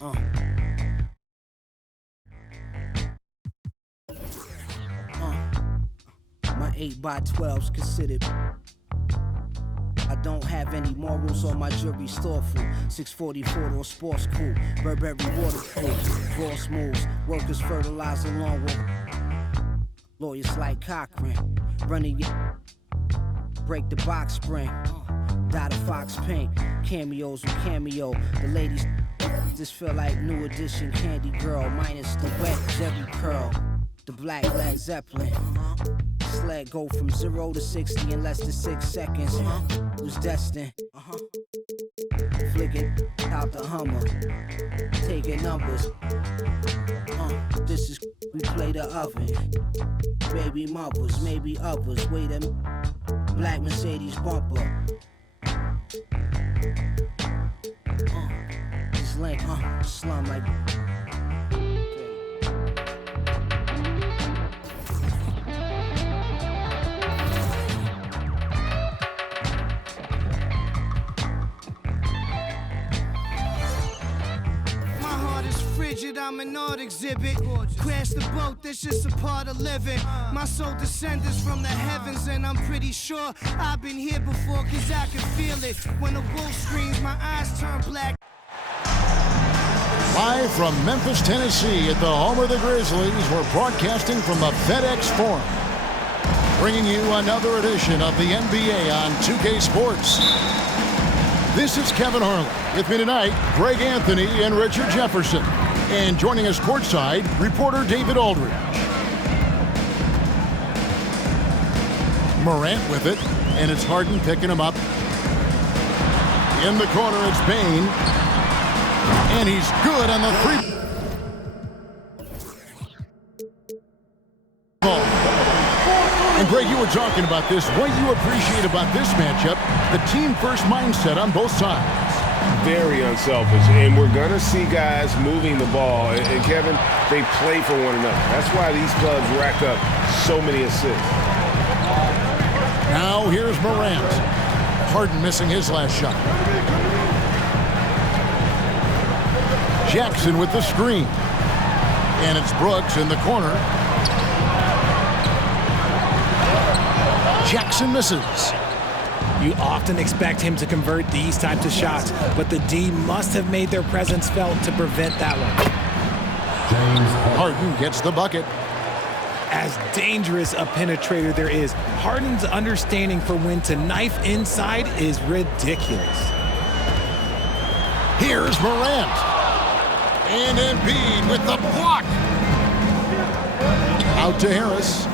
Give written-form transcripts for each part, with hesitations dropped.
Uh. My 8x12's considered. I don't have any morals on my jury's thoughtful. 644 or sports cool. Burberry waterproof. Boss moves. Workers fertilizer long walk. Lawyers like Cochran. Running your. Break the box spring. Dot of fox paint. Cameos with cameo. The ladies just feel like new edition Candy Girl. Minus the wet Jerry curl. The black Led Zeppelin. Sled go from 0 to 60 in less than 6 seconds. It was destined. Flicking out the Hummer. Taking numbers. This is we play the oven. Baby mothers, maybe others. Wait a black Mercedes bumper. This link, slum like. I'm an art exhibit. Crash the boat, that's just a part of living. My soul descends from the heavens, and I'm pretty sure I've been here before, cause I can feel it. When the wolf screams, my eyes turn black. Live from Memphis, Tennessee, at the home of the Grizzlies, we're broadcasting from the FedEx Forum, bringing you another edition of the NBA on 2K Sports. This is Kevin Harlan. With me tonight, Greg Anthony and Richard Jefferson. And joining us courtside, reporter David Aldridge. Morant with it, and it's Harden picking him up. In the corner, it's Bane. And he's good on the three. Ball. And Greg, you were talking about this. What you appreciate about this matchup, the team-first mindset on both sides. Very unselfish, and we're going to see guys moving the ball. And Kevin, they play for one another. That's why these clubs rack up so many assists. Now here's Morant. Harden missing his last shot. Jackson with the screen. And it's Brooks in the corner. Jackson misses. You often expect him to convert these types of shots, but the D must have made their presence felt to prevent that one. Harden gets the bucket. As dangerous a penetrator there is, Harden's understanding for when to knife inside is ridiculous. Here's Morant. And Embiid with the block. Out to Harris.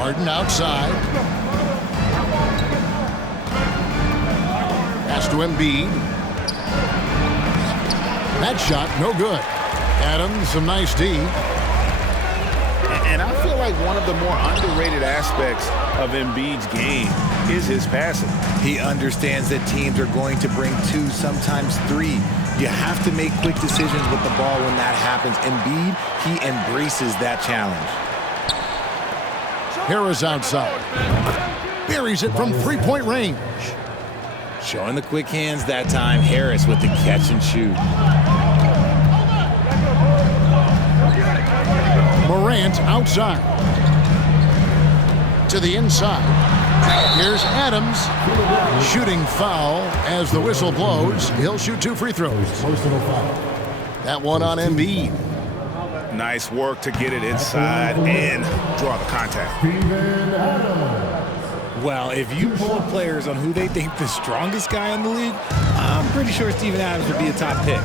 Harden outside. Pass to Embiid. That shot, no good. Adams, some nice D. And I feel like one of the more underrated aspects of Embiid's game is his passing. He understands that teams are going to bring 2, sometimes 3. You have to make quick decisions with the ball when that happens. Embiid, he embraces that challenge. Harris outside. Buries it from three-point range. Showing the quick hands that time. Harris with the catch and shoot. Morant outside. To the inside. Here's Adams. Shooting foul as the whistle blows. He'll shoot 2 free throws. That one on Embiid. Nice work to get it inside and draw the contact. Well, if you poll players on who they think the strongest guy in the league, I'm pretty sure Steven Adams would be a top pick.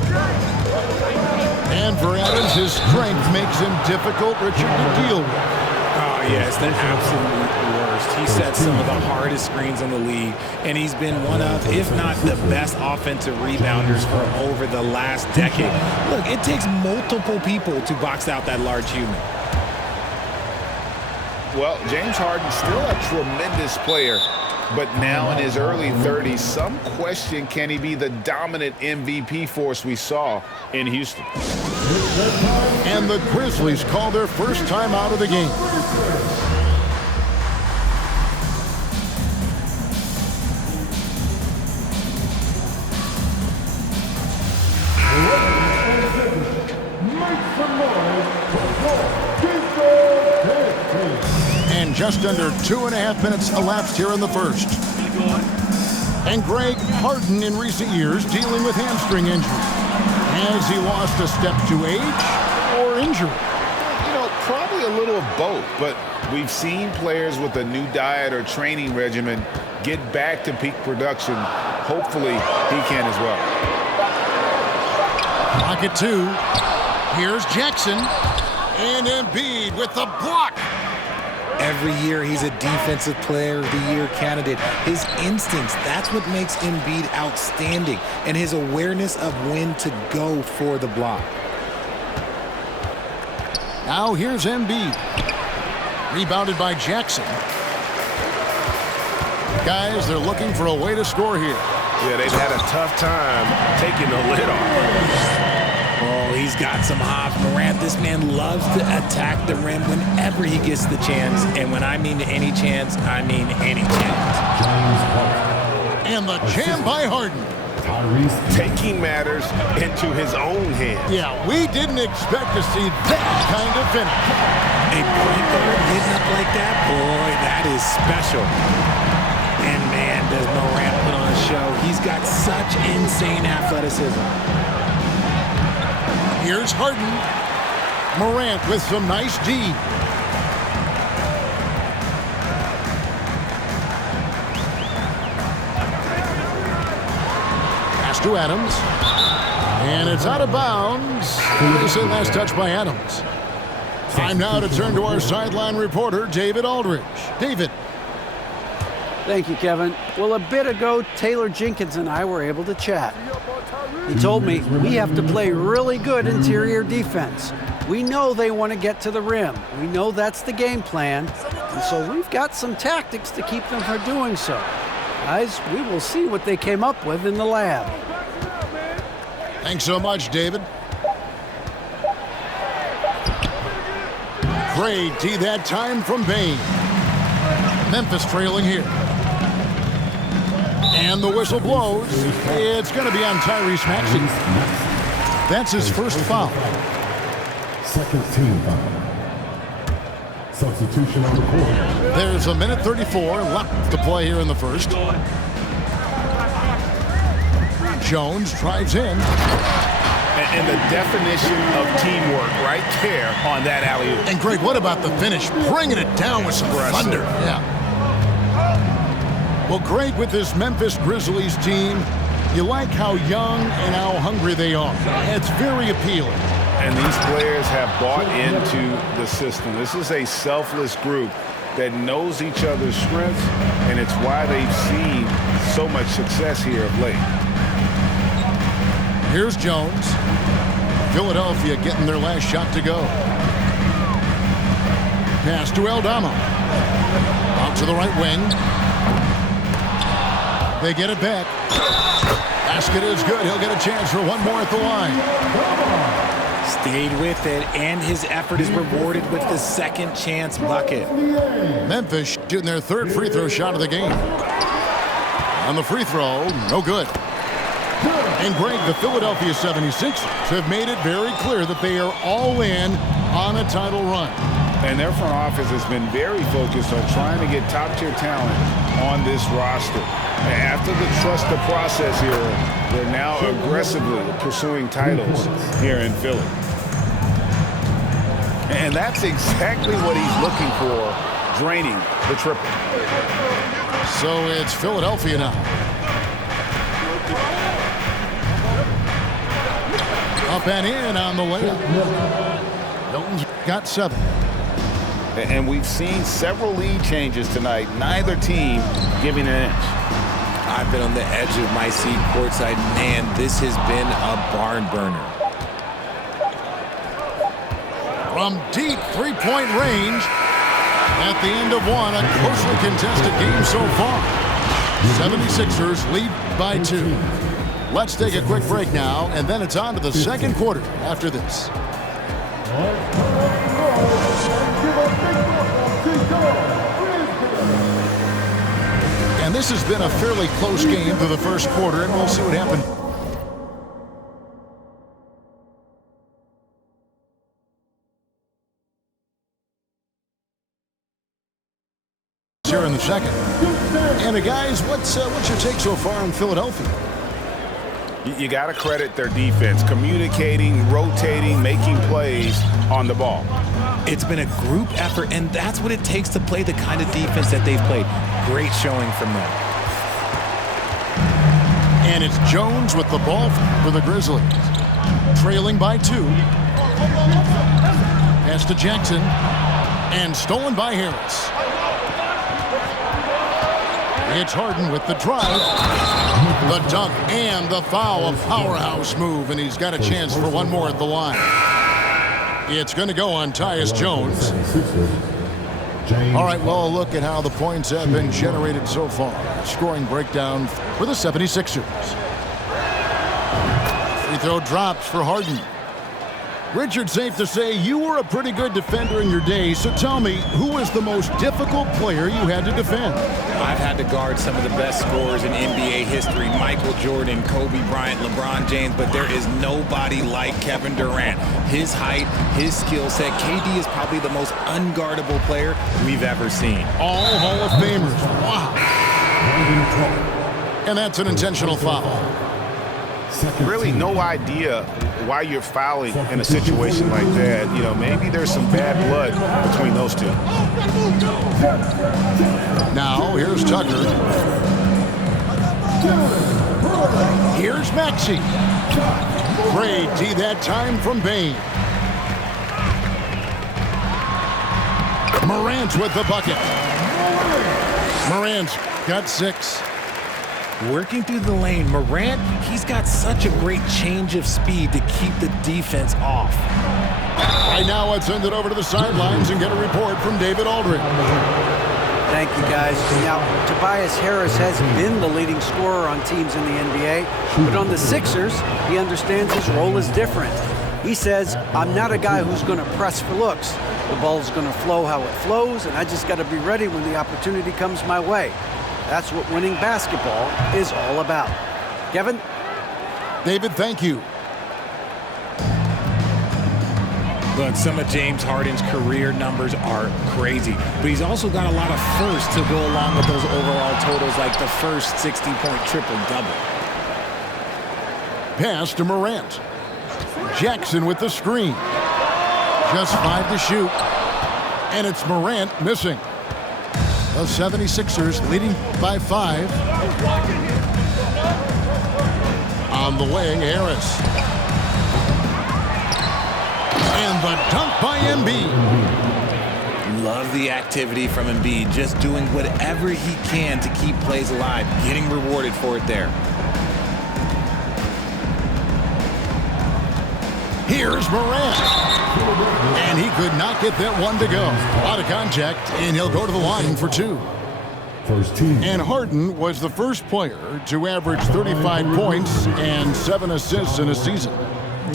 And for Adams, his strength makes him difficult, Richard, to deal with. Oh, yeah, it's the absolute worst. He sets some of the hardest screens in the league, and he's been one of, if not the best offensive rebounders for over the last decade. Look, it takes multiple people to box out that large human. Well, James Harden still a tremendous player, but now in his early 30s, some question, can he be the dominant MVP force we saw in Houston? And the Grizzlies call their first time out of the game. And just under 2.5 minutes elapsed here in the first. And Greg Harden in recent years dealing with hamstring injury. Has he lost a step to age or injury? You know, probably a little of both, but we've seen players with a new diet or training regimen get back to peak production. Hopefully, he can as well. Pocket two. Here's Jackson. And Embiid with the block. Every year he's a Defensive Player of the Year candidate. His instincts, that's what makes Embiid outstanding, and his awareness of when to go for the block. Now here's Embiid. Rebounded by Jackson. Guys, they're looking for a way to score here. Yeah, they've had a tough time taking the lid off. Oh, he's got some hops. Morant, this man loves to attack the rim whenever he gets the chance. And when I mean any chance, I mean any chance. And the jam by Harden. Taking matters into his own hands. Yeah, we didn't expect to see that kind of finish. A point guard hitting up like that, boy, that is special. And man, does Morant put on a show. He's got such insane athleticism. Here's Harden. Morant with some nice D. Pass to Adams. And it's out of bounds. This is last touch by Adams. Time now to turn to our sideline reporter, David Aldridge. David. Thank you, Kevin. Well, a bit ago, Taylor Jenkins and I were able to chat. He told me we have to play really good interior defense. We know they want to get to the rim. We know that's the game plan. And so we've got some tactics to keep them from doing so. Guys, we will see what they came up with in the lab. Thanks so much, David. Great D that time from Bain. Memphis trailing here. And the whistle blows. It's going to be on Tyrese Maxey. That's his first foul. Second team foul. Substitution on the court. There's a minute 34 left to play here in the first. Jones drives in. And the definition of teamwork right there on that alley-oop. And Greg, what about the finish? Bringing it down with some thunder. Yeah. Well, Greg, with this Memphis Grizzlies team, you like how young and how hungry they are. It's very appealing. And these players have bought into the system. This is a selfless group that knows each other's strengths, and it's why they've seen so much success here of late. Here's Jones. Philadelphia getting their last shot to go. Pass to Aldama. Out to the right wing. They get it back. Basket is good. He'll get a chance for one more at the line. Stayed with it, and his effort is rewarded with the second chance bucket. Memphis shooting their third free throw shot of the game. On the free throw, no good. And Greg, the Philadelphia 76ers have made it very clear that they are all in on a title run. And their front office has been very focused on trying to get top-tier talent on this roster. After the trust the process here, they're now aggressively pursuing titles here in Philly. And that's exactly what he's looking for, draining the triple. So it's Philadelphia now. Up and in on the layup. Milton's got 7. And we've seen several lead changes tonight, neither team giving an inch. I've been on the edge of my seat courtside. Man, this has been a barn burner. From deep three-point range, At the end of one, a closely contested game so far. 76ers lead by 2. Let's take a quick break now, and then it's on to the second quarter after this. And this has been a fairly close game through the first quarter, and we'll see what happens here in the second. And guys, what's your take so far on Philadelphia? You got to credit their defense, communicating, rotating, making plays on the ball. It's been a group effort, and that's what it takes to play the kind of defense that they've played. Great showing from them. And it's Jones with the ball for the Grizzlies. Trailing by 2. Pass to Jackson. And stolen by Harris. It's Harden with the drive. The dunk and the foul. A powerhouse move, and he's got a chance for one more at the line. It's going to go on Tyus Jones. All right, well, look at how the points have been generated so far. Scoring breakdown for the 76ers. Free throw drops for Harden. Richard, safe to say you were a pretty good defender in your day, so tell me, who was the most difficult player you had to defend? I've had to guard some of the best scorers in NBA history, Michael Jordan, Kobe Bryant, LeBron James, but there is nobody like Kevin Durant. His height, his skill set, KD is probably the most unguardable player we've ever seen. All Hall of Famers. Wow. And that's an intentional foul. Really no idea why you're fouling in a situation like that. You know, maybe there's some bad blood between those two. Now, here's Tucker. Here's Maxey. Great D that time from Bain. Morant with the bucket. Morant's got 6. Working through the lane, Morant, he's got such a great change of speed to keep the defense off. Right now, let's send it over to the sidelines and get a report from David Aldridge. Thank you, guys. Now, Tobias Harris has been the leading scorer on teams in the NBA, but on the Sixers, he understands his role is different. He says, I'm not a guy who's going to press for looks. The ball's going to flow how it flows, and I just got to be ready when the opportunity comes my way. That's what winning basketball is all about. Kevin? David, thank you. Look, some of James Harden's career numbers are crazy, but he's also got a lot of firsts to go along with those overall totals, like the first 60-point triple-double. Pass to Morant. Jackson with the screen. Just 5 to shoot. And it's Morant missing. The 76ers leading by 5. On the wing, Harris. And the dunk by Embiid. Love the activity from Embiid, just doing whatever he can to keep plays alive, getting rewarded for it there. Here's Morant. And he could not get that one to go. Out of contact, and he'll go to the line for 2. First team. And Harden was the first player to average 35 points and 7 assists in a season.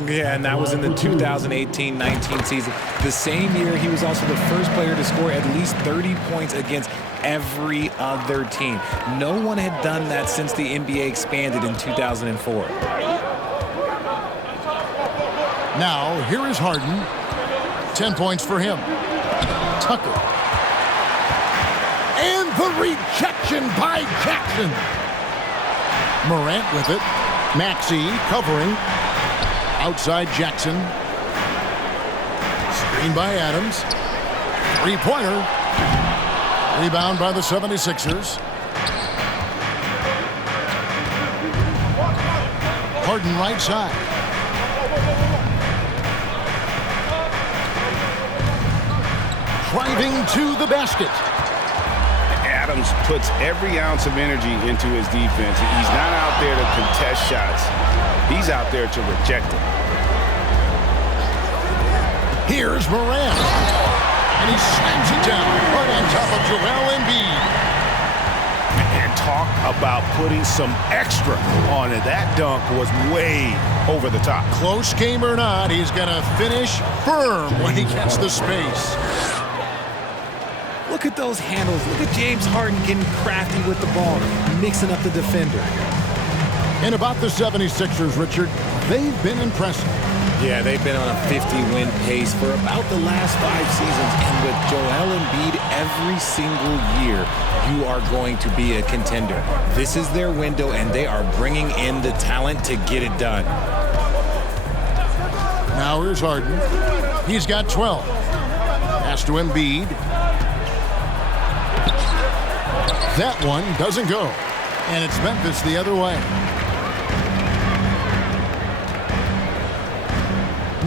Yeah, and that was in the 2018-19 season. The same year, he was also the first player to score at least 30 points against every other team. No one had done that since the NBA expanded in 2004. Now, here is Harden. 10 points for him. Tucker. And the rejection by Jackson. Morant with it. Maxey covering. Outside Jackson. Screen by Adams. Three-pointer. Rebound by the 76ers. Harden right side. Driving to the basket. Adams puts every ounce of energy into his defense. He's not out there to contest shots. He's out there to reject them. Here's Morant. And he slams it down right on top of Joel Embiid. And talk about putting some extra on it. That dunk was way over the top. Close game or not, he's going to finish firm when he gets the space. Look at those handles. Look at James Harden getting crafty with the ball, mixing up the defender. And about the 76ers, Richard, they've been impressive. Yeah, they've been on a 50-win pace for about the last 5 seasons. And with Joel Embiid every single year, you are going to be a contender. This is their window, and they are bringing in the talent to get it done. Now here's Harden. He's got 12. Pass to Embiid. That one doesn't go. And it's Memphis the other way.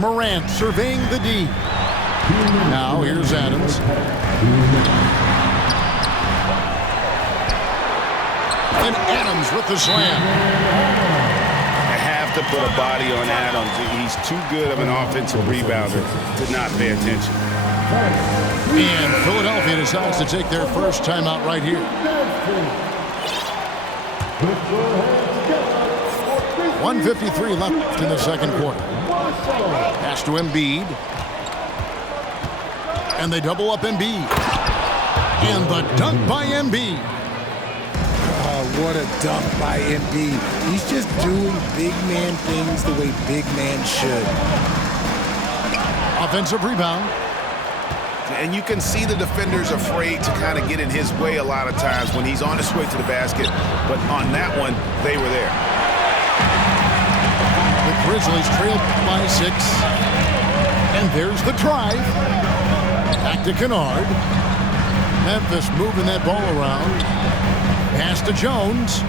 Morant surveying the D. Now here's Adams. And Adams with the slam. I have to put a body on Adams. He's too good of an offensive rebounder to not pay attention. And Philadelphia decides to take their first timeout right here. 1:53 left in the second quarter. Pass to Embiid. And they double up Embiid. And the dunk by Embiid. Oh, what a dunk by Embiid. He's just doing big man things the way big man should. Offensive rebound. And you can see the defenders afraid to kind of get in his way a lot of times when he's on his way to the basket. But on that one, they were there. The Grizzlies trail by 6. And there's the drive. Back to Kennard. Memphis moving that ball around. Pass to Jones.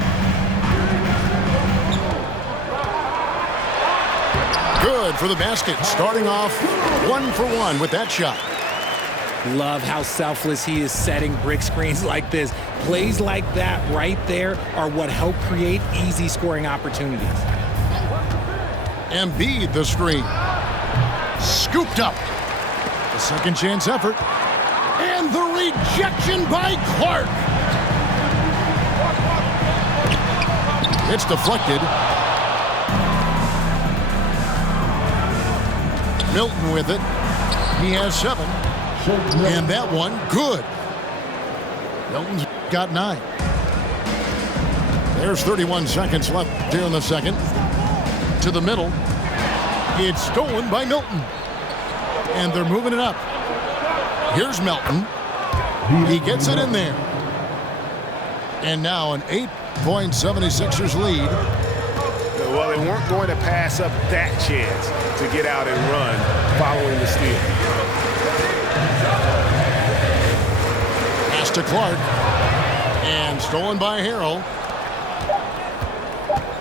Good for the basket. Starting off 1 for 1 with that shot. Love how selfless he is setting brick screens like this. Plays like that right there are what help create easy scoring opportunities. Embiid the screen. Scooped up. The second chance effort. And the rejection by Clark. It's deflected. Milton with it. He has 7. And that one, good. Milton's got 9. There's 31 seconds left here in the second. To the middle. It's stolen by Milton. And they're moving it up. Here's Milton. He gets it in there. And now an 8-point 76ers lead. Well, they weren't going to pass up that chance to get out and run following the steal. Pass to Clark. And stolen by Harrell.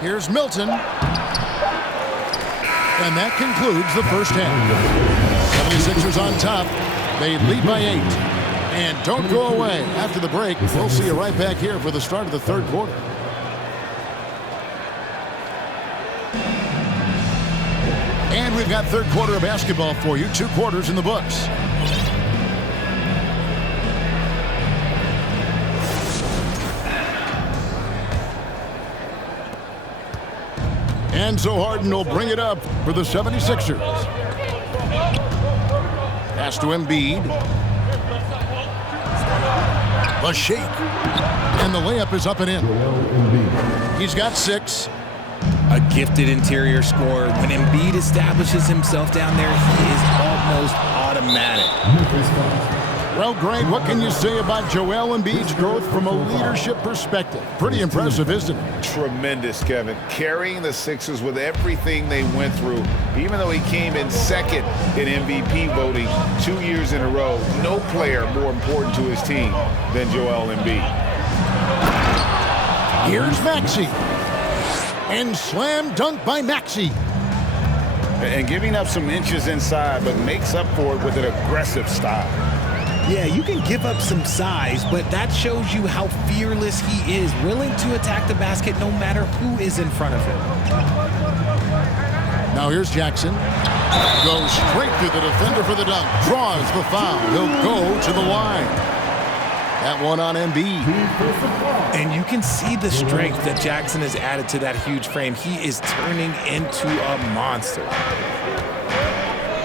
Here's Milton. And that concludes the first half. 76ers on top. They lead by 8. And don't go away. After the break, we'll see you right back here for the start of the third quarter. And we've got third quarter of basketball for you. 2 quarters in the books. And so Harden will bring it up for the 76ers. Pass to Embiid. The shake. And the layup is up and in. He's got 6. A gifted interior scorer. When Embiid establishes himself down there, he is almost automatic. Well, Greg, what can you say about Joel Embiid's growth from a leadership perspective? Pretty impressive, isn't it? Tremendous, Kevin. Carrying the Sixers with everything they went through, even though he came in second in MVP voting 2 years in a row, no player more important to his team than Joel Embiid. Here's Maxey. And slam dunk by Maxey. And giving up some inches inside, but makes up for it with an aggressive style. Yeah, you can give up some size, but that shows you how fearless he is, willing to attack the basket no matter who is in front of him. Now here's Jackson. Goes straight through the defender for the dunk. Draws the foul. He'll go to the line. That one on Embiid. And you can see the strength that Jackson has added to that huge frame. He is turning into a monster.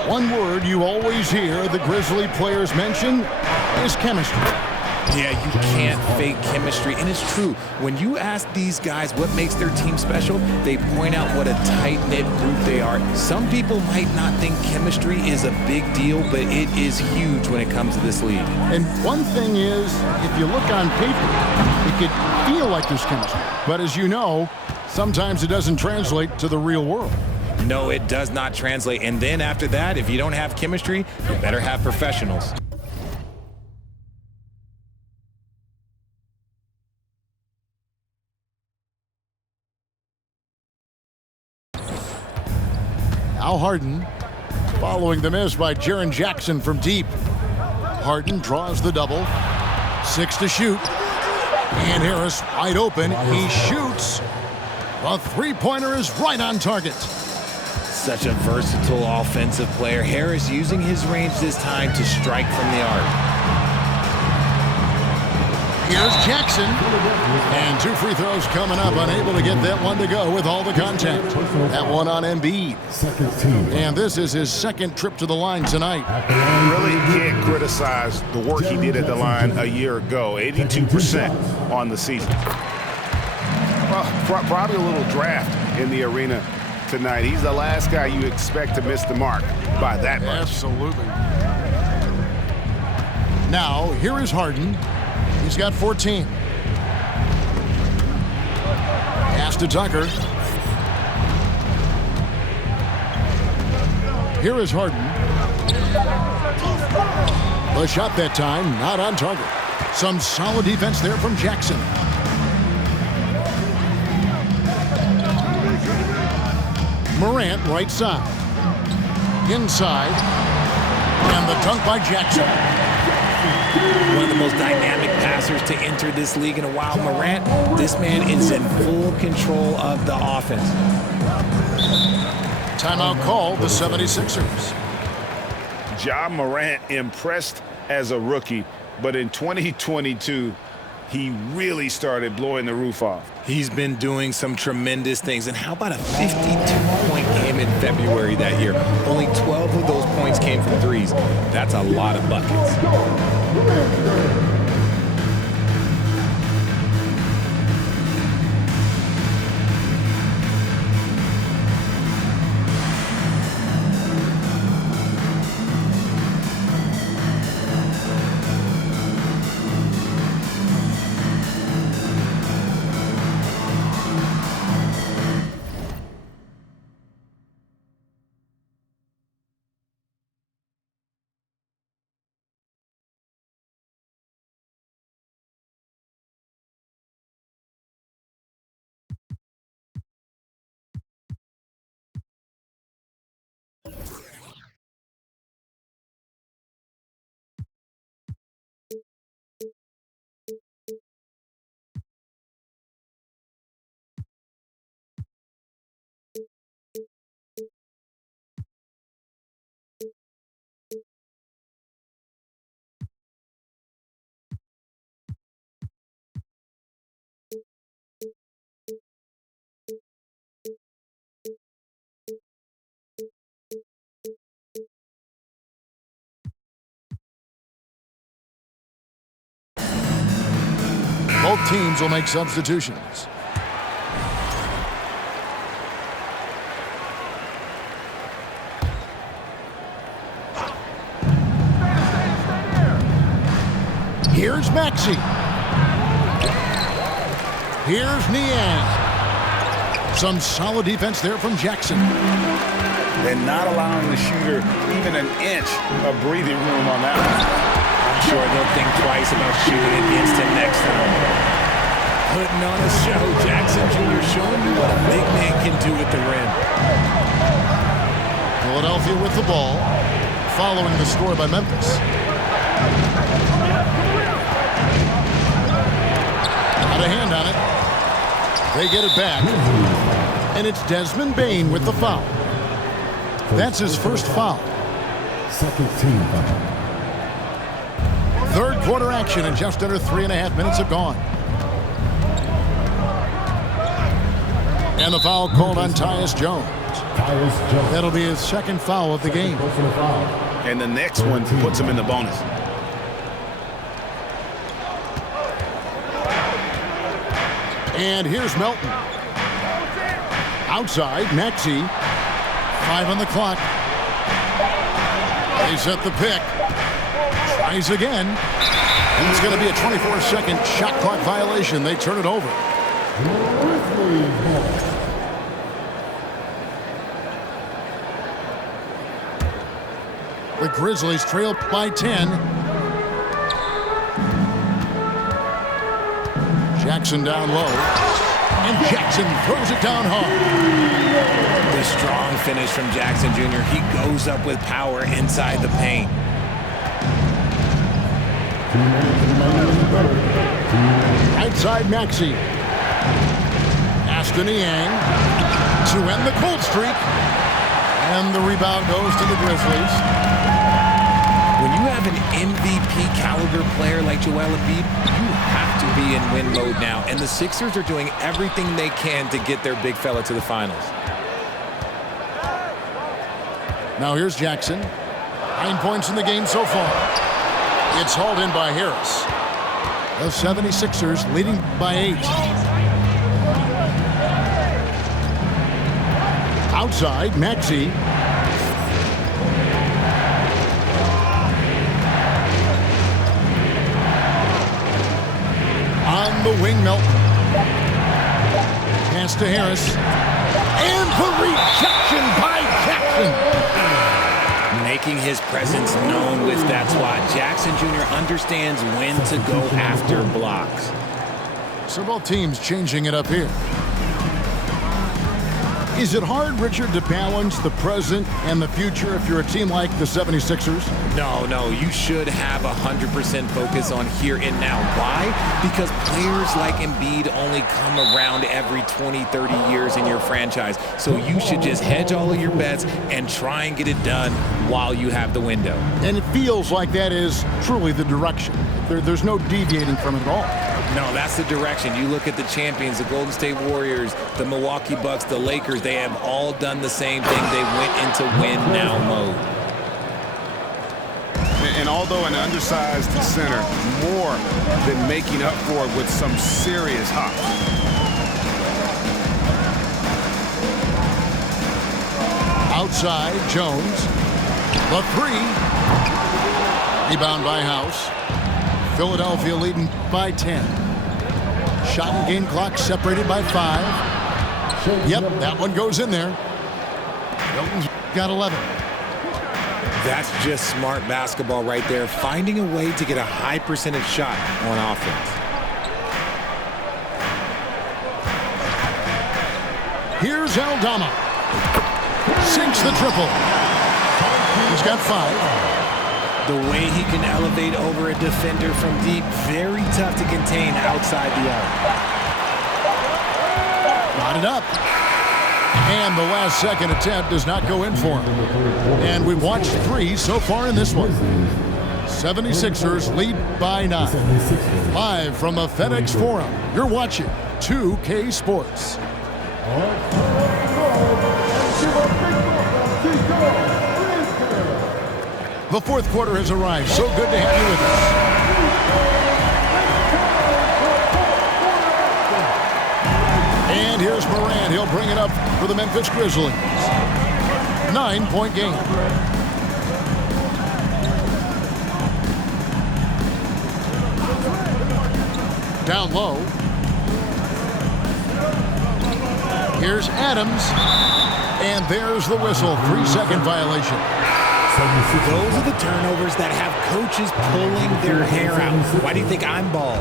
One word you always hear the Grizzly players mention is chemistry. Yeah, you can't fake chemistry, and it's true. When you ask these guys what makes their team special, they point out what a tight-knit group they are. Some people might not think chemistry is a big deal, but it is huge when it comes to this league. And one thing is, if you look on paper, it could feel like there's chemistry. But as you know, sometimes it doesn't translate to the real world. No, it does not translate. And then after that, if you don't have chemistry, you better have professionals. Now Harden, following the miss by Jaren Jackson from deep. Harden draws the double. 6 to shoot. And Harris wide open. He shoots. The three-pointer is right on target. Such a versatile offensive player. Harris using his range this time to strike from the arc. Here's Jackson. And 2 free throws coming up. Unable to get that one to go with all the contact. That one on Embiid. And this is his second trip to the line tonight. Really can't criticize the work he did at the line a year ago. 82% on the season. Well, probably a little draft in the arena tonight. He's the last guy you expect to miss the mark by that much. Absolutely. Now, here is Harden. He's got 14. Pass to Tucker. Here is Harden. The shot that time, not on target. Some solid defense there from Jackson. Morant right side. Inside. And the dunk by Jackson. One of the most dynamic passers to enter this league in a while. Morant, this man is in full control of the offense. Timeout call, the 76ers. Ja Morant impressed as a rookie, but in 2022, he really started blowing the roof off. He's been doing some tremendous things. And how about a 52-point game in February that year? Only 12 of those points came from threes. That's a lot of buckets. Both teams will make substitutions. Here's Maxey. Here's Niang. Some solid defense there from Jackson. And not allowing the shooter even an inch of breathing room on that one. I'm sure they'll think twice about shooting against him next time. Putting on a show. Jackson Jr. showing you what a big man can do at the rim. Philadelphia with the ball, following the score by Memphis. Got a hand on it. They get it back. And it's Desmond Bane with the foul. That's his first foul. Second team foul. Third quarter action, and just under 3.5 minutes have gone. And the foul called on Tyus Jones. That'll be his second foul of the game. And the next one puts him in the bonus. And here's Melton. Outside, Maxey. 5 on the clock. They set the pick. Tries again. And it's going to be a 24-second shot clock violation. They turn it over. The Grizzlies trail by 10. Jackson down low. And Jackson throws it down hard. The strong finish from Jackson Jr. He goes up with power inside the paint. Outside Maxey. Aston Yang to end the cold streak. And the rebound goes to the Grizzlies. When you have an MVP caliber player like Joel Embiid, you have to be in win mode now. And the Sixers are doing everything they can to get their big fella to the finals. Now here's Jackson. 9 points in the game so far. It's hauled in by Harris. The 76ers leading by 8. Outside, Maxey. On the wing, Melton. Pass to Harris. And the rejection by Jackson. Making his presence known with that swat. Jackson Jr. understands when to go after blocks. So both teams changing it up here. Is it hard, Richard, to balance the present and the future if you're a team like the 76ers? No, you should have 100% focus on here and now. Why? Because players like Embiid only come around every 20, 30 years in your franchise. So you should just hedge all of your bets and try and get it done while you have the window. And it feels like that is truly the direction. There's no deviating from it at all. No, that's the direction. You look at the champions, the Golden State Warriors, the Milwaukee Bucks, the Lakers, they have all done the same thing. They went into win-now mode. And although an undersized center, more than making up for it with some serious hops. Outside, Jones. The 3. Rebound by House. Philadelphia leading by 10. Shot and game clock separated by 5. Yep, that one goes in there. Milton's got 11. That's just smart basketball right there, finding a way to get a high percentage shot on offense. Here's Aldama. Sinks the triple. He's got 5. The way he can elevate over a defender from deep, very tough to contain outside the arc. Got it up. And the last second attempt does not go in for him. And we've watched 3 so far in this one. 76ers lead by 9. Live from the FedEx Forum, you're watching 2K Sports. The fourth quarter has arrived. So good to have you with us. And here's Moran. He'll bring it up for the Memphis Grizzlies. 9-point game. Down low. Here's Adams. And there's the whistle. 3-second violation. Those are the turnovers that have coaches pulling their hair out. Why do you think I'm bald?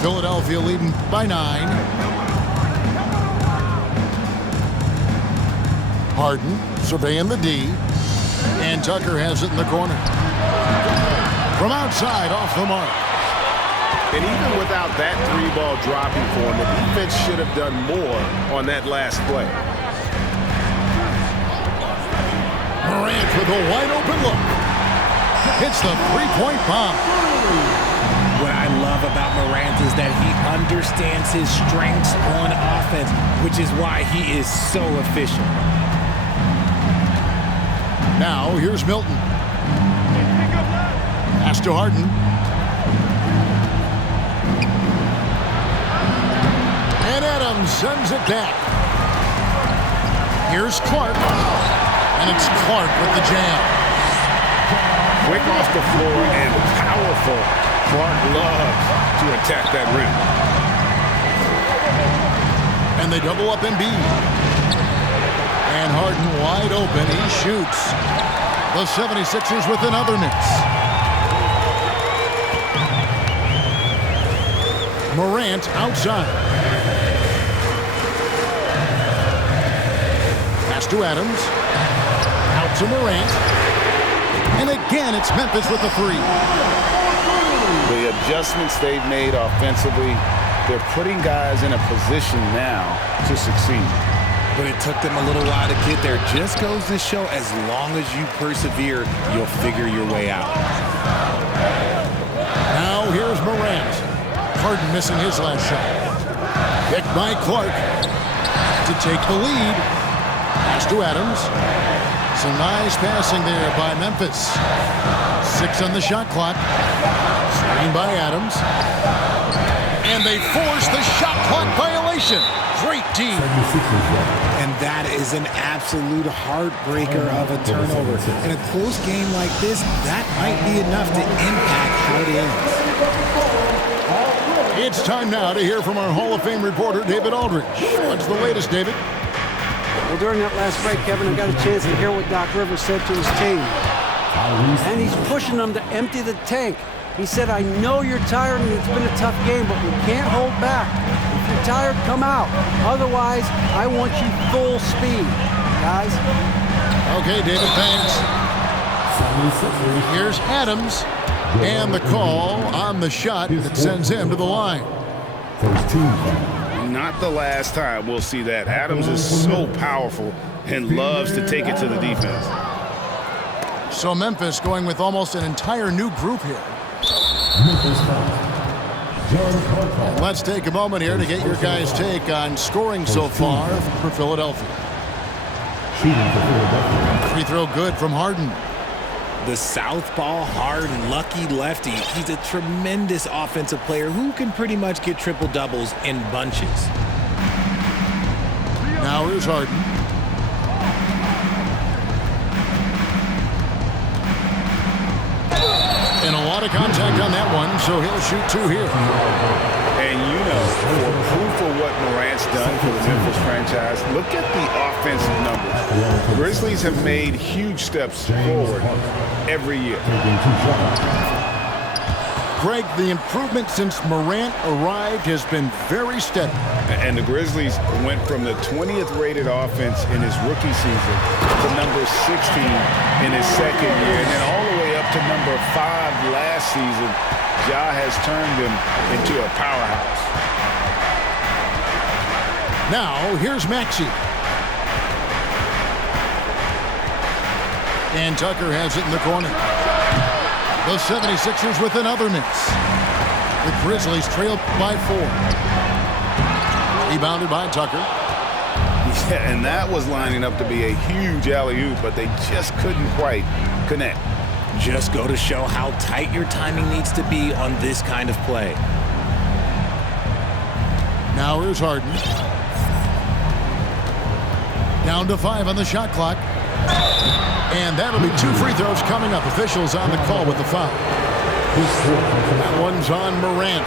Philadelphia leading by 9. Harden surveying the D. And Tucker has it in the corner. From outside, off the mark. And even without that 3-ball dropping for him, the defense should have done more on that last play. Morant with a wide open look. Hits the three-point bomb. What I love about Morant is that he understands his strengths on offense, which is why he is so efficient. Now, here's Milton. Pass to Harden. And Adams sends it back. Here's Clark. And it's Clark with the jam. Quick off the floor and powerful. Clark loves to attack that rim. And they double up Embiid. And Harden wide open. He shoots. The 76ers with another miss. Morant outside. Pass to Adams. Out to Morant. And again, it's Memphis with the three. The adjustments they've made offensively, they're putting guys in a position now to succeed. But it took them a little while to get there. Just goes to show, as long as you persevere, you'll figure your way out. Now here's Morant. Harden missing his last shot. Picked by Clark to take the lead. Pass to Adams. Some nice passing there by Memphis. 6 on the shot clock. Screen by Adams. And they force the shot clock violation. Great D. And that is an absolute heartbreaker of a turnover. In a close game like this, that might be enough to impact how it ends. It's time now to hear from our Hall of Fame reporter, David Aldridge. What's the latest, David? Well, during that last break, Kevin, I got a chance to hear what Doc Rivers said to his team. And he's pushing them to empty the tank. He said, I know you're tired and it's been a tough game, but we can't hold back. If you're tired, come out. Otherwise, I want you full speed, guys. Okay, David, thanks. Here's Adams. And the call on the shot that sends him to the line. Not the last time we'll see that. Adams is so powerful and loves to take it to the defense. So Memphis going with almost an entire new group here. And let's take a moment here to get your guys' take on scoring so far for Philadelphia. Free throw good from Harden. The southpaw, hard, lucky lefty. He's a tremendous offensive player who can pretty much get triple-doubles in bunches. Now here's Harden. And a lot of contact on that one, so he'll shoot 2 here. And you know, for proof of what Morant's done for the Memphis franchise, look at the offensive numbers. The Grizzlies have made huge steps forward every year. Greg, the improvement since Morant arrived has been very steady. And the Grizzlies went from the 20th rated offense in his rookie season to number 16 in his second year, and then all the way up to number 5 last season. Ja has turned him into a powerhouse. Now, here's Maxey. And Tucker has it in the corner. The 76ers with another miss. The Grizzlies trail by 4. Rebounded by Tucker. Yeah, and that was lining up to be a huge alley-oop, but they just couldn't quite connect. Just go to show how tight your timing needs to be on this kind of play. Now here's Harden. Down to 5 on the shot clock. And that'll be 2 free throws coming up. Officials on the call with the foul. That one's on Morant.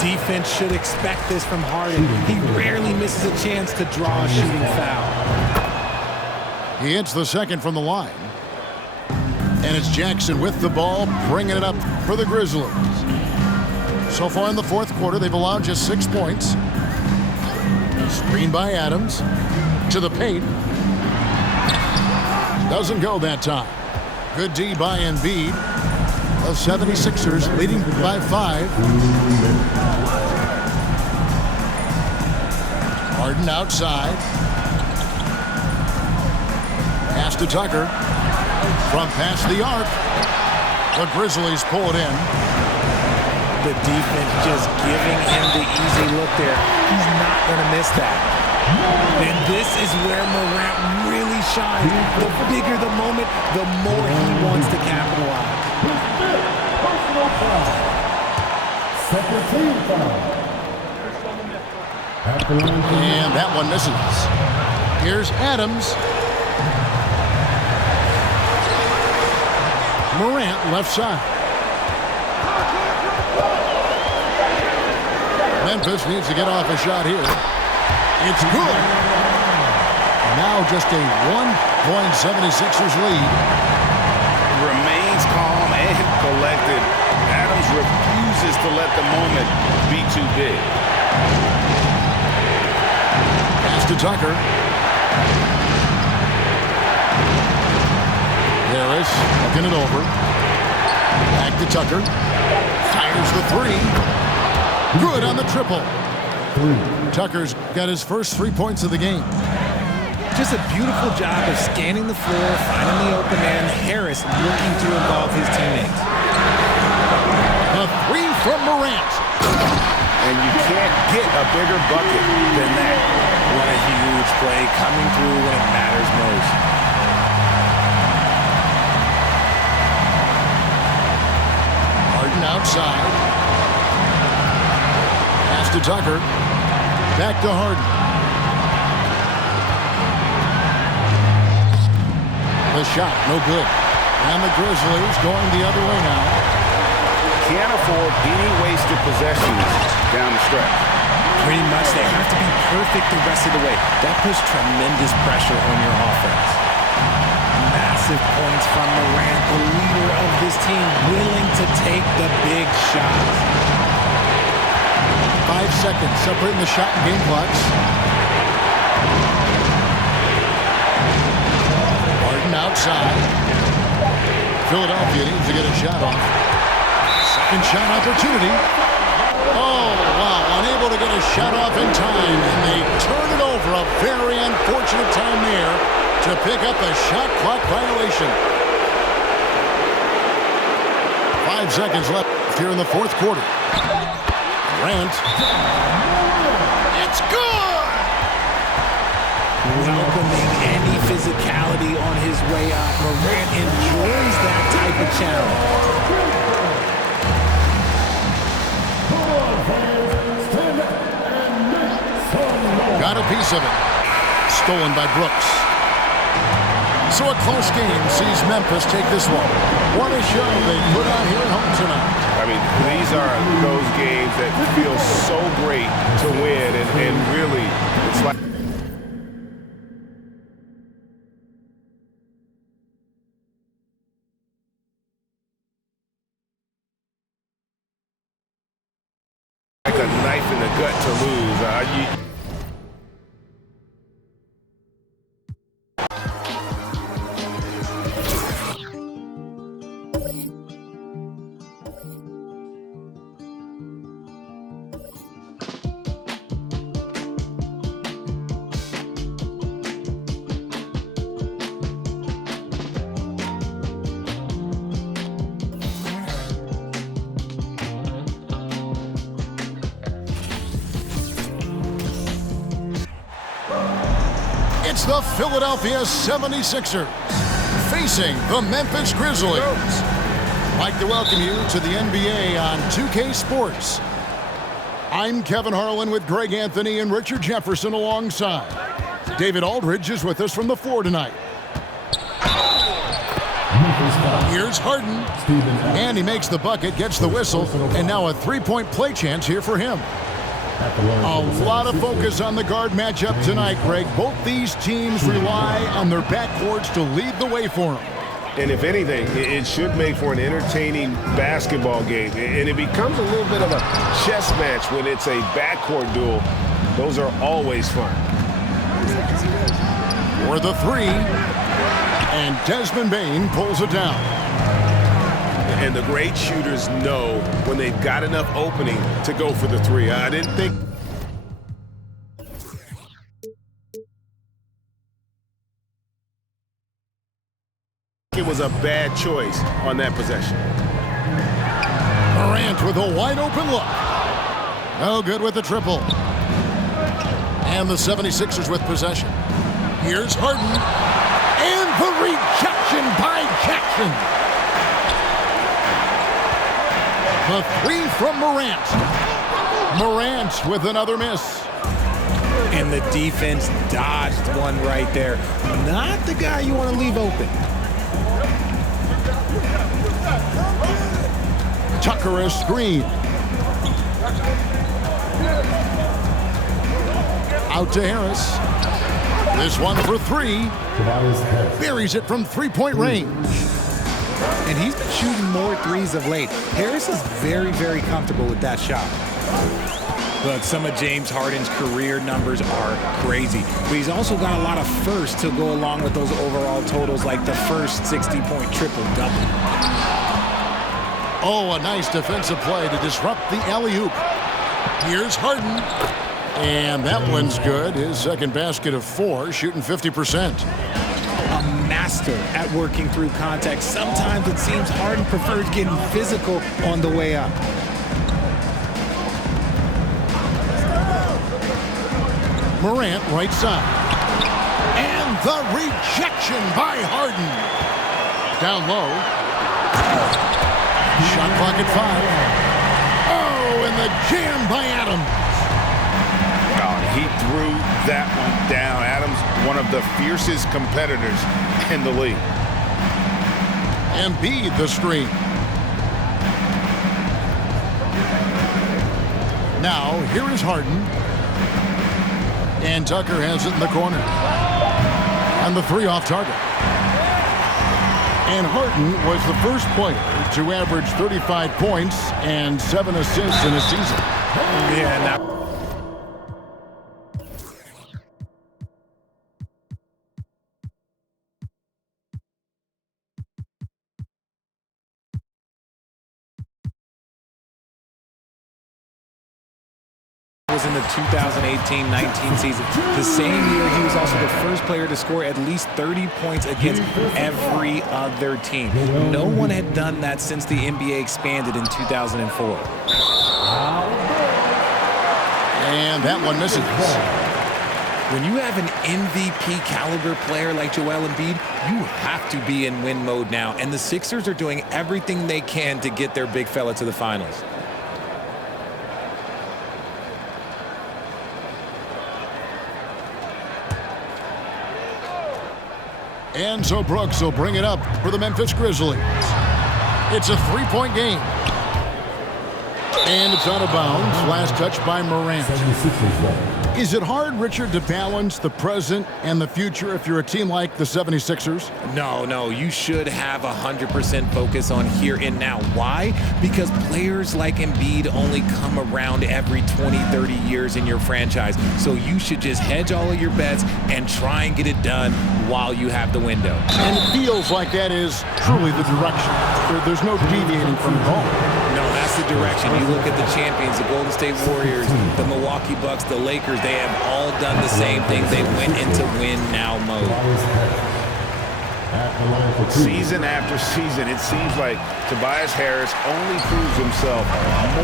Defense should expect this from Harden. He rarely misses a chance to draw a shooting foul. He hits the second from the line. And it's Jackson with the ball, bringing it up for the Grizzlies. So far in the fourth quarter, they've allowed just 6 points. Screen by Adams. To the paint. Doesn't go that time. Good D by Embiid. The 76ers leading by 5. Harden outside. Pass to Tucker. From past the arc. The Grizzlies pull it in. The defense just giving him the easy look there. He's not going to miss that. And this is where Morant really shines. The bigger the moment, the more he wants to capitalize. Second team foul. And that one misses. Here's Adams. Morant left side. Memphis needs to get off a shot here. It's good. Now just a 1.76ers lead. Remains calm and collected. Adams refuses to let the moment be too big. Pass to Tucker. Harris looking it over. Back to Tucker. Fires the three. Good on the triple. Tucker's got his first 3 points of the game. Just a beautiful job of scanning the floor, finding the open man. Harris looking to involve his teammates. A three from Morant. And you can't get a bigger bucket than that. What a huge play coming through when it matters most. Harden outside. Pass to Tucker. Back to Harden. The shot, no good. And the Grizzlies going the other way now. Can't afford any wasted possessions down the stretch. Pretty much they have to be perfect the rest of the way. That puts tremendous pressure on your offense. Massive points from Morant, the leader of this team, willing to take the big shots. 5 seconds separating the shot and game clocks. Harden outside. Philadelphia needs to get a shot off. Second shot opportunity. Oh, wow. Unable to get a shot off in time, and they turn it over. A very unfortunate time there to pick up a shot clock violation. 5 seconds left here in the fourth quarter. Durant. It's good! Welcoming any physicality on his way out. Morant enjoys that type of challenge. Got a piece of it. Stolen by Brooks. So a close game sees Memphis take this one. What a show they put on here at home tonight. I mean, these are those games that feel so great to win, and really, it's like a knife in the gut to lose. It's the Philadelphia 76ers facing the Memphis Grizzlies. I'd like to welcome you to the NBA on 2K Sports. I'm Kevin Harlan with Greg Anthony and Richard Jefferson alongside. David Aldridge is with us from the floor tonight. Here's Harden. And he makes the bucket, gets the whistle, and now a three-point play chance here for him. A lot of focus on the guard matchup tonight, Greg. Both these teams rely on their backcourts to lead the way for them. And if anything, it should make for an entertaining basketball game. And it becomes a little bit of a chess match when it's a backcourt duel. Those are always fun. For the three, and Desmond Bane pulls it down. And the great shooters know when they've got enough opening to go for the three. I didn't think a bad choice on that possession. Morant with a wide open look. No good with the triple. And the 76ers with possession. Here's Harden. And the rejection by Jackson. The three from Morant. Morant with another miss. And the defense dodged one right there. Not the guy you want to leave open. Tucker a screen. Out to Harris. This one for three. Buries it from three-point range. And he's been shooting more threes of late. Harris is very, very comfortable with that shot. Look, some of James Harden's career numbers are crazy. But he's also got a lot of firsts to go along with those overall totals, like the first 60-point triple-double. Oh, a nice defensive play to disrupt the alley-oop. Here's Harden. And that one's good. His second basket of 4, shooting 50%. A master at working through contact. Sometimes it seems Harden prefers getting physical on the way up. Morant right side. And the rejection by Harden. Down low. Shot clock at 5. Oh, and the jam by Adams. He threw that one down. Adams, one of the fiercest competitors in the league. Embiid the screen. Now, here is Harden. And Tucker has it in the corner. And the three off target. And Harden was the first player to average 35 points and 7 assists in a season. Yeah, now was in the 2018-19 season. The same year, he was also the first player to score at least 30 points against every other team. No one had done that since the NBA expanded in 2004. And that one misses. When you have an MVP caliber player like Joel Embiid, you have to be in win mode now. And the Sixers are doing everything they can to get their big fella to the finals. And so Brooks will bring it up for the Memphis Grizzlies. It's a three-point game. And it's out of bounds. Last touch by Morant. Is it hard, Richard, to balance the present and the future if you're a team like the 76ers? No, you should have 100% focus on here and now. Why? Because players like Embiid only come around every 20, 30 years in your franchise. So you should just hedge all of your bets and try and get it done while you have the window. And it feels like that is truly the direction. There's no deviating from it all. No, that's the direction. You look at the champions, the Golden State Warriors, the Milwaukee Bucks, the Lakers, they have all done the same thing. They went into win-now mode. Season after season, it seems like Tobias Harris only proves himself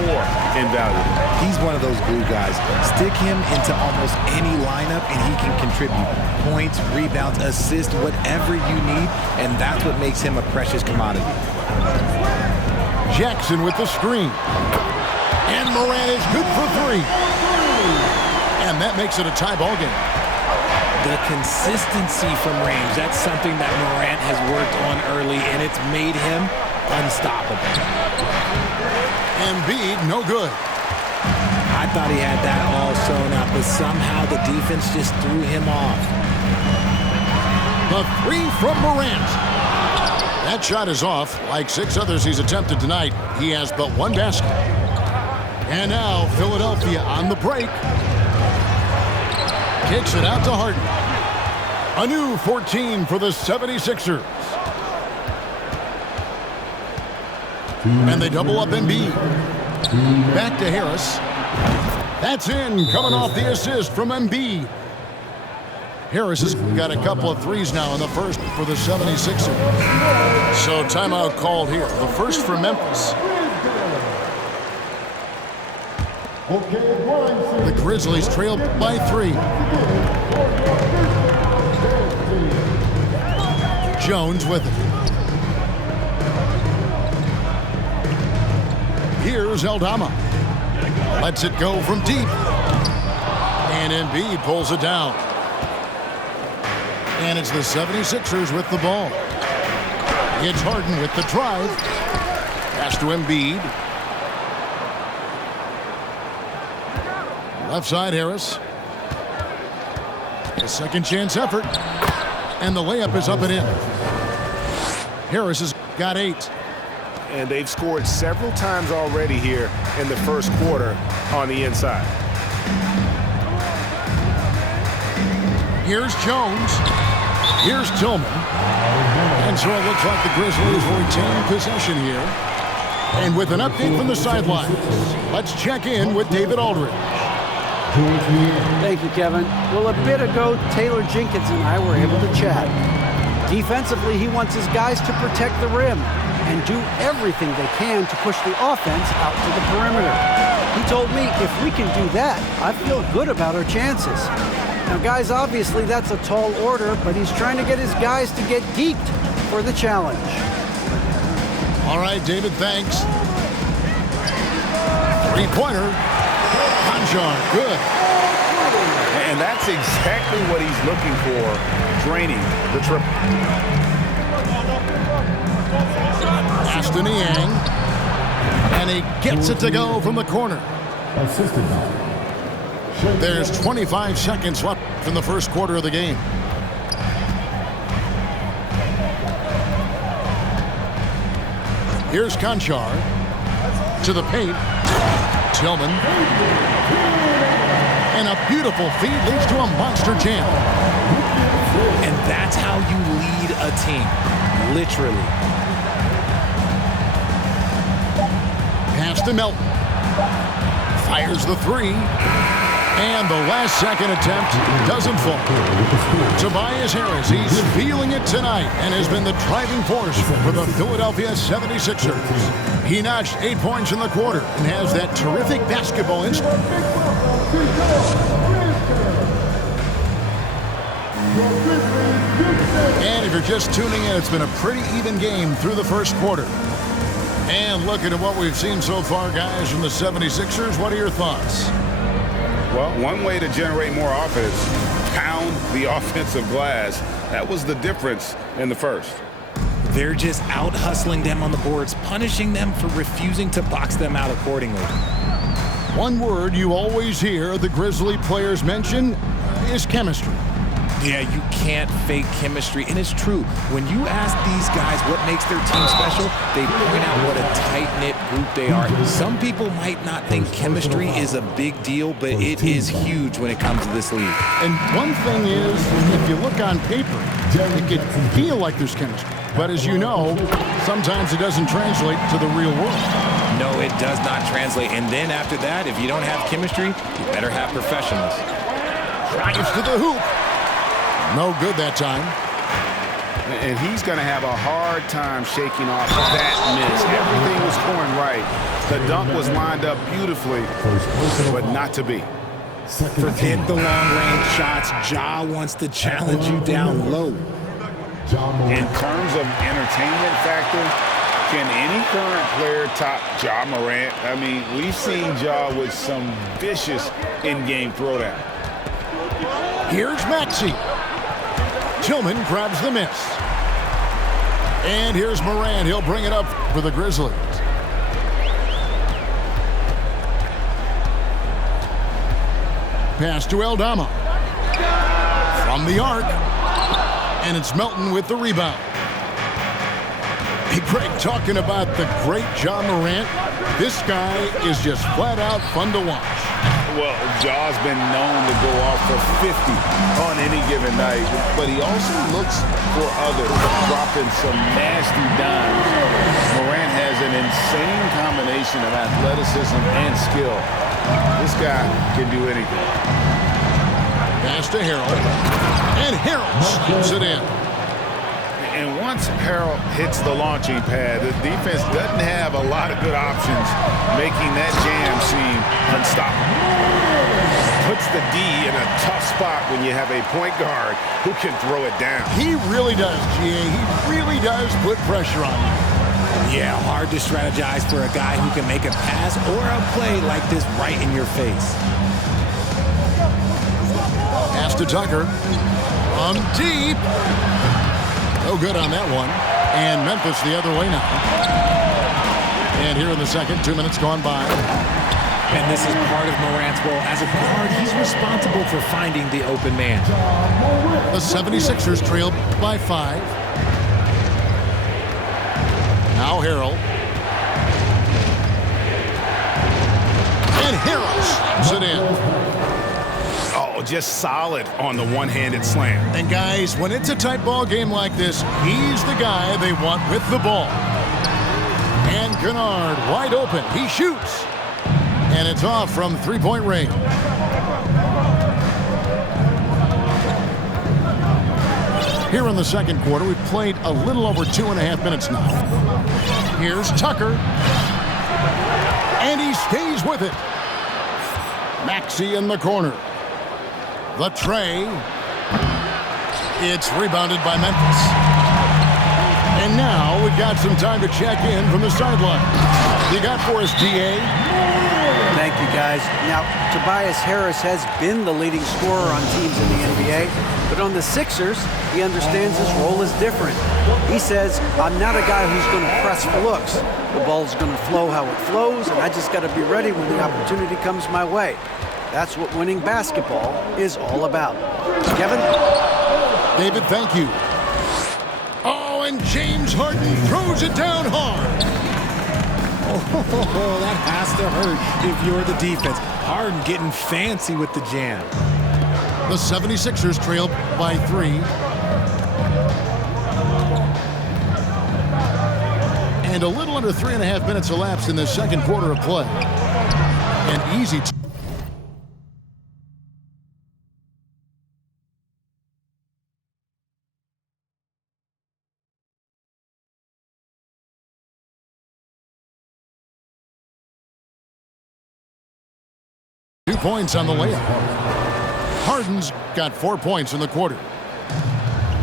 more invaluable. He's one of those glue guys. Stick him into almost any lineup and he can contribute. Points, rebounds, assists, whatever you need, and that's what makes him a precious commodity. Jackson with the screen. And Morant is good for 3. And that makes it a tie ball game. The consistency from range, that's something that Morant has worked on early, and it's made him unstoppable. Embiid, no good. I thought he had that all sewn up, but somehow the defense just threw him off. The 3 from Morant. That shot is off. Like 6 others he's attempted tonight, he has but 1 basket. And now Philadelphia on the break. Kicks it out to Harden. A new 14 for the 76ers. And they double up Embiid. Back to Harris. That's in, coming off the assist from Embiid. Harris has got a couple of threes now in the first for the 76ers. So timeout called here. The first for Memphis. The Grizzlies trail by 3. Jones with it. Here's Aldama. Lets it go from deep. And Embiid pulls it down. And it's the 76ers with the ball. It's Harden with the drive. Pass to Embiid. Left side, Harris. A second chance effort. And the layup is up and in. Harris has got 8. And they've scored several times already here in the first quarter on the inside. Here's Jones. Here's Tillman. And so it looks like the Grizzlies will retain possession here. And with an update from the sidelines, let's check in with David Aldridge. Thank you, Kevin. Well, a bit ago, Taylor Jenkins and I were able to chat. Defensively, he wants his guys to protect the rim and do everything they can to push the offense out to the perimeter. He told me if we can do that, I feel good about our chances. Now, guys, obviously that's a tall order, but he's trying to get his guys to get geeked for the challenge. All right, David, thanks. Three-pointer. Conjar, good. And that's exactly what he's looking for, draining the triple. Pass to Niang. And he gets it to go from the corner. There's 25 seconds left in the first quarter of the game. Here's Conchar to the paint. Tillman. And a beautiful feed leads to a monster jam. And that's how you lead a team, literally. Pass to Melton. Fires the 3. And the last second attempt doesn't fall. Tobias Harris, he's feeling it tonight and has been the driving force for the Philadelphia 76ers. He notched 8 points in the quarter and has that terrific basketball instinct. And if you're just tuning in, it's been a pretty even game through the first quarter. And looking at what we've seen so far, guys, from the 76ers, what are your thoughts? Well, one way to generate more offense, pound the offensive glass. That was the difference in the first. They're just out hustling them on the boards, punishing them for refusing to box them out accordingly. One word you always hear the Grizzly players mention is chemistry. Yeah, you can't fake chemistry, and it's true. When you ask these guys what makes their team special, they point out what a tight-knit group they are. Some people might not think chemistry is a big deal, but it is huge when it comes to this league. And one thing is, if you look on paper, it can feel like there's chemistry. But as you know, sometimes it doesn't translate to the real world. No, it does not translate. And then after that, if you don't have chemistry, you better have professionals. Drives to the hoop. No good that time. And he's going to have a hard time shaking off that miss. Everything was going right. The dunk was lined up beautifully, but not to be. Forget the long-range shots. Ja wants to challenge you down low. In terms of entertainment factor, can any current player top Ja Morant? I mean, we've seen Ja with some vicious in-game throwdown. Here's Maxey. Tillman grabs the miss. And here's Morant. He'll bring it up for the Grizzlies. Pass to Aldama. From the arc. And it's Melton with the rebound. Hey, Greg, talking about the great Ja Morant, this guy is just flat out fun to watch. Well, Ja's been known to go off for 50 on any given night, but he also looks for others, dropping some nasty dimes. Morant has an insane combination of athleticism and skill. This guy can do anything. Pass to Harrell. And Harrell scoops it in. And once Harrell hits the launching pad, the defense doesn't have a lot of good options, making that jam seem unstoppable. Puts the D in a tough spot when you have a point guard who can throw it down. He really does, GA. He really does put pressure on you. Yeah, hard to strategize for a guy who can make a pass or a play like this right in your face. Pass to Tucker. From deep. No good on that one. And Memphis the other way now. And here in the second, 2 minutes gone by. And this is part of Morant's role. As a guard, he's responsible for finding the open man. The 76ers trail by 5. Now Harrell. And Harrell slams it in. Oh, just solid on the one-handed slam. And guys, when it's a tight ball game like this, he's the guy they want with the ball. And Kennard wide open. He shoots. And it's off from three-point range. Here in the second quarter, we've played a little over 2.5 minutes now. Here's Tucker. And he stays with it. Maxey in the corner. The tray. It's rebounded by Memphis. And now we've got some time to check in from the sideline. You got for us, DA? Thank you, guys. Now, Tobias Harris has been the leading scorer on teams in the NBA, but on the Sixers, he understands his role is different. He says, I'm not a guy who's going to press for looks. The ball's going to flow how it flows, and I just got to be ready when the opportunity comes my way. That's what winning basketball is all about. Kevin? David, thank you. Oh, and James Harden throws it down hard. Oh, that has to hurt if you're the defense. Harden getting fancy with the jam. The 76ers trail by 3. And a little under 3.5 minutes elapsed in the second quarter of play. An easy 2 points on the layup. Harden's got 4 points in the quarter.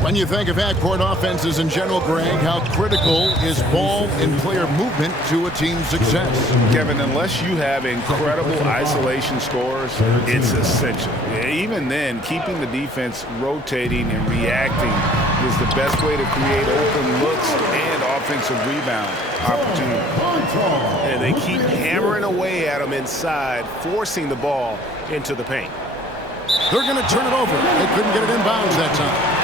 When you think of half-court offenses in general, Greg, how critical is ball and player movement to a team's success? Kevin, unless you have incredible isolation scores, it's essential. Even then, keeping the defense rotating and reacting is the best way to create open looks and offensive rebound opportunities. And they keep hammering away at them inside, forcing the ball into the paint. They're going to turn it over. They couldn't get it inbounds that time.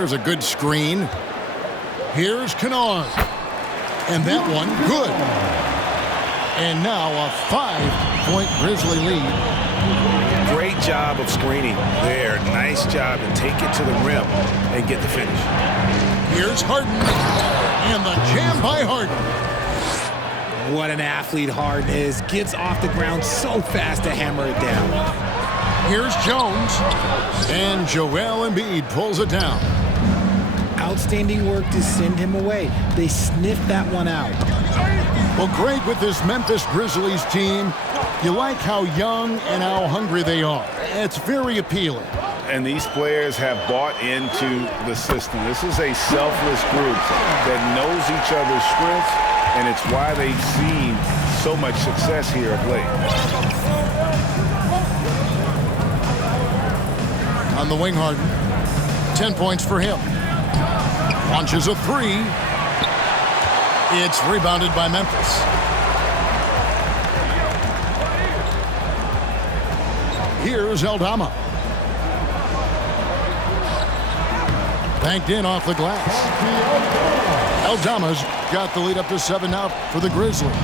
There's a good screen. Here's Kennard. And that one, good. And now a 5-point Grizzly lead. Great job of screening there. Nice job to take it to the rim and get the finish. Here's Harden. And the jam by Harden. What an athlete Harden is. Gets off the ground so fast to hammer it down. Here's Jones. And Joel Embiid pulls it down. Outstanding work to send him away. They sniffed that one out. Well, Greg, with this Memphis Grizzlies team, you like how young and how hungry they are. It's very appealing. And these players have bought into the system. This is a selfless group that knows each other's strengths, and it's why they've seen so much success here of late. On the wing, Harden. 10 points for him. Launches a three. It's rebounded by Memphis. Here's Eldama. Banked in off the glass. Eldama's got the lead up to 7 now for the Grizzlies.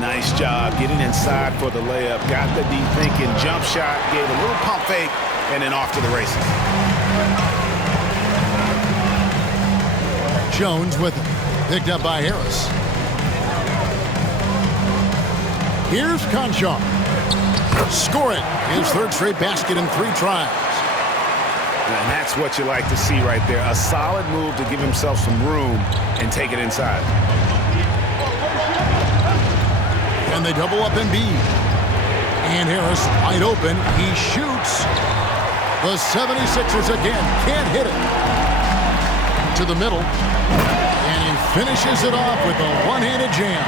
Nice job getting inside for the layup. Got the deep thinking jump shot, gave a little pump fake, and then off to the races. Jones with it. Picked up by Harris. Here's Conchar. Score it. His third straight basket in 3 tries. And that's what you like to see right there. A solid move to give himself some room and take it inside. And they double up Embiid. And Harris wide open. He shoots. The 76ers again can't hit it. To the middle. And he finishes it off with a one-handed jam.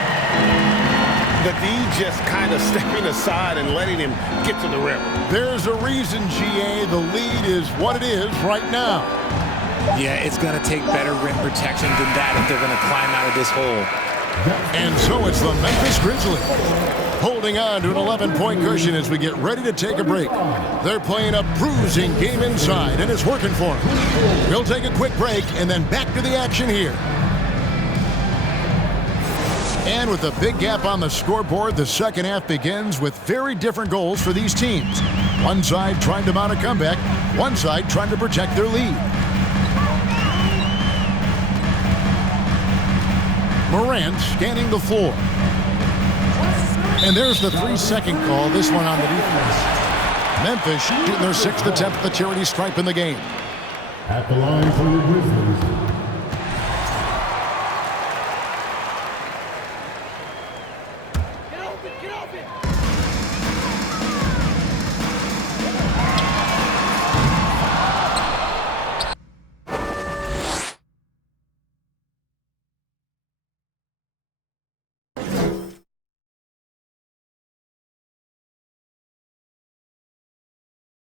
The D just kind of stepping aside and letting him get to the rim. There's a reason, GA, the lead is what it is right now. Yeah, it's going to take better rim protection than that if they're going to climb out of this hole. And so it's the Memphis Grizzlies holding on to an 11-point cushion as we get ready to take a break. They're playing a bruising game inside, and it's working for them. We'll take a quick break and then back to the action here. And with a big gap on the scoreboard, the second half begins with very different goals for these teams. One side trying to mount a comeback, one side trying to protect their lead. Morant scanning the floor. And there's the 3-second call, this one on the defense. Memphis shooting their 6th attempt at the charity stripe in the game. At the line for the Grizzlies.